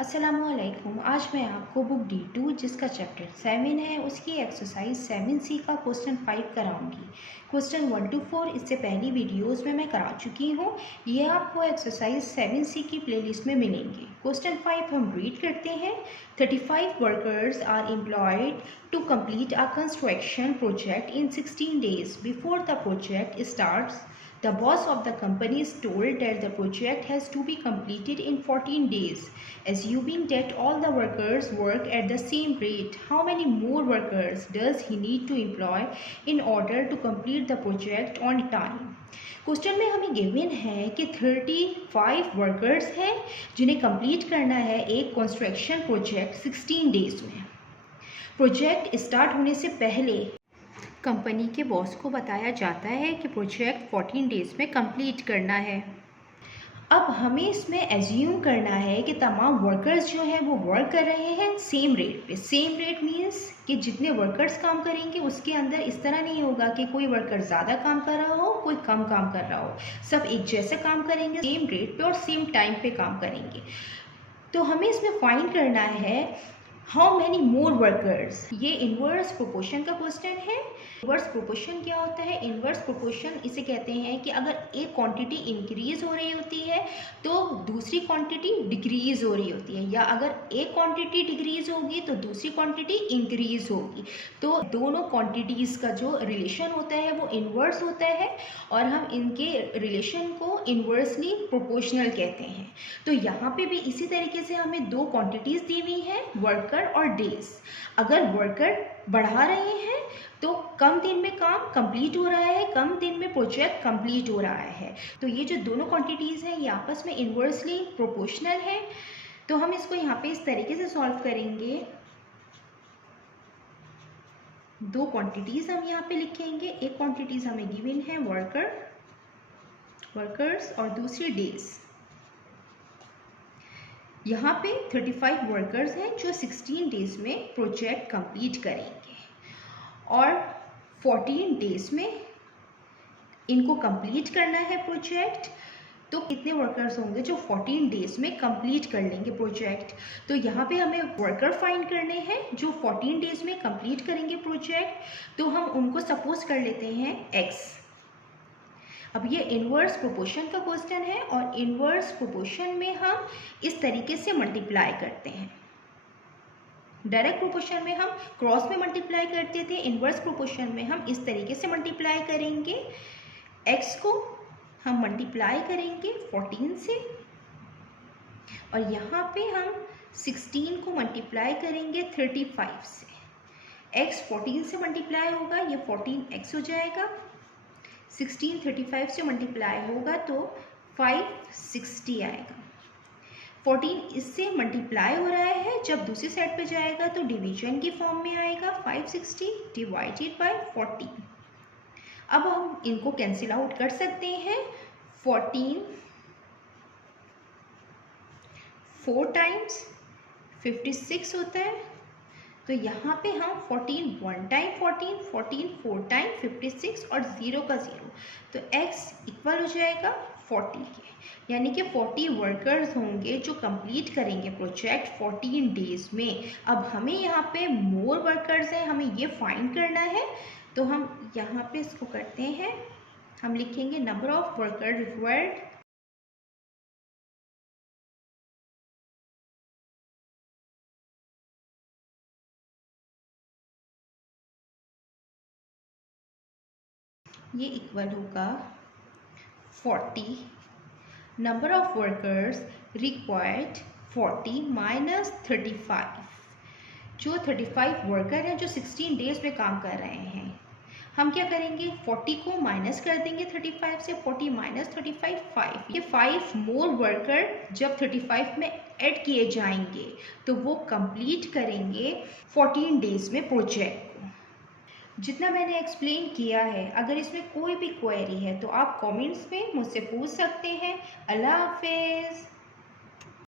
अस्सलामुअलैकुम। आज मैं आपको बुक D2 जिसका चैप्टर 7 है उसकी एक्सरसाइज 7C का क्वेश्चन 5 कराऊंगी। क्वेश्चन 1 to 4 इससे पहली वीडियोस में मैं करा चुकी हूँ। ये आपको एक्सरसाइज 7C की प्लेलिस्ट में मिलेंगे। क्वेश्चन 5 हम रीड करते हैं। 35 workers are employed to complete a construction project in 16 days before the project starts. The boss of the company is told that the project has to be completed in 14 days. Assuming that all the workers work at the same rate, how many more workers does he need to employ in order to complete the project on time? Question में हमें given है कि 35 workers हैं जिन्हें complete करना है एक construction project 16 days में। प्रोजेक्ट स्टार्ट होने से पहले कंपनी के बॉस को बताया जाता है कि प्रोजेक्ट 14 डेज़ में कंप्लीट करना है। अब हमें इसमें एज्यूम करना है कि तमाम वर्कर्स जो हैं वो वर्क कर रहे हैं सेम रेट पे। सेम रेट मीन्स कि जितने वर्कर्स काम करेंगे उसके अंदर इस तरह नहीं होगा कि कोई वर्कर ज़्यादा काम कर रहा हो, कोई कम काम कर रहा हो। सब एक जैसा काम करेंगे, सेम रेट पे और सेम टाइम पे काम करेंगे। तो हमें इसमें फाइंड करना है हाउ मैनी मोर वर्कर्स। ये इन्वर्स प्रोपोर्शन का क्वेश्चन है। इन्वर्स प्रोपोर्शन क्या होता है? इन्वर्स प्रोपोर्शन इसे कहते हैं कि अगर एक क्वांटिटी इंक्रीज हो रही होती है तो दूसरी क्वांटिटी डिक्रीज हो रही होती है, या अगर एक क्वांटिटी डिक्रीज होगी तो दूसरी क्वांटिटी इंक्रीज होगी। तो दोनों क्वांटिटीज़ का जो रिलेशन होता है वो इन्वर्स होता है और हम इनके रिलेशन को इन्वर्सली प्रोपोर्शनल कहते हैं। तो यहाँ पे भी इसी तरीके से हमें दो क्वांटिटीज़ दी हुई हैं, वर्कर और डेज। अगर वर्कर बढ़ा रहे हैं तो कम दिन में काम कंप्लीट हो रहा है, कम दिन में प्रोजेक्ट कंप्लीट हो रहा है। तो ये जो दोनों क्वांटिटीज़ हैं ये आपस में इन्वर्सली प्रोपोर्शनल है। तो हम इसको यहाँ पे इस तरीके से सॉल्व करेंगे। दो क्वांटिटीज़ हम यहाँ पे लिखेंगे। एक क्वांटिटीज़ हमें गिवन है वर्कर्स और दूसरी डेज। यहाँ पे 35 वर्कर्स हैं जो 16 डेज में प्रोजेक्ट कंप्लीट करेंगे और 14 डेज में इनको कंप्लीट करना है प्रोजेक्ट। तो कितने वर्कर्स होंगे जो 14 डेज में कंप्लीट कर लेंगे प्रोजेक्ट? तो यहाँ पे हमें वर्कर फाइंड करने हैं जो 14 डेज में कंप्लीट करेंगे प्रोजेक्ट। तो हम उनको सपोज कर लेते हैं x। अब ये इन्वर्स प्रोपोर्शन का क्वेश्चन है और इन्वर्स प्रोपोर्शन में हम इस तरीके से मल्टीप्लाई करते हैं। डायरेक्ट प्रोपोर्शन में हम क्रॉस में मल्टीप्लाई करते थे, इन्वर्स प्रोपोर्शन में हम इस तरीके से मल्टीप्लाई करेंगे। x को हम मल्टीप्लाई करेंगे 14 से और यहाँ पे हम 16 को मल्टीप्लाई करेंगे 35 से। x 14 से मल्टीप्लाई होगा, ये 14x हो जाएगा। 16 35 से मल्टीप्लाई होगा तो 560 आएगा। 14 इससे मल्टीप्लाई हो रहा है, जब दूसरी साइड पे जाएगा तो डिवीजन की फॉर्म में आएगा। 560 डिवाइडेड बाय 14। अब हम इनको कैंसिल आउट कर सकते हैं। 14 4 टाइम्स 56 होता है। तो यहाँ पे हम 14 1 टाइम 14 4 टाइम 56 और 0 का 0, तो x इक्वल हो जाएगा 40 के। यानी कि 40 वर्कर्स होंगे जो कंप्लीट करेंगे प्रोजेक्ट 14 डेज में। अब हमें यहाँ पे मोर वर्कर्स हैं, हमें ये फाइंड करना है। तो हम यहाँ पे इसको करते हैं, हम लिखेंगे नंबर ऑफ वर्कर रिक्वायर्ड ये इक्वल होगा 40 number of workers required 40 minus 35। जो 35 वर्कर हैं जो 16 डेज में काम कर रहे हैं, हम क्या करेंगे 40 को माइनस कर देंगे 35 से। 40 माइनस 35 5। ये 5 मोर वर्कर जब 35 में ऐड किए जाएंगे तो वो कंप्लीट करेंगे 14 डेज में प्रोजेक्ट को। जितना मैंने एक्सप्लेन किया है, अगर इसमें कोई भी क्वेरी है तो आप कमेंट्स में मुझसे पूछ सकते हैं। अल्लाह हाफिज़।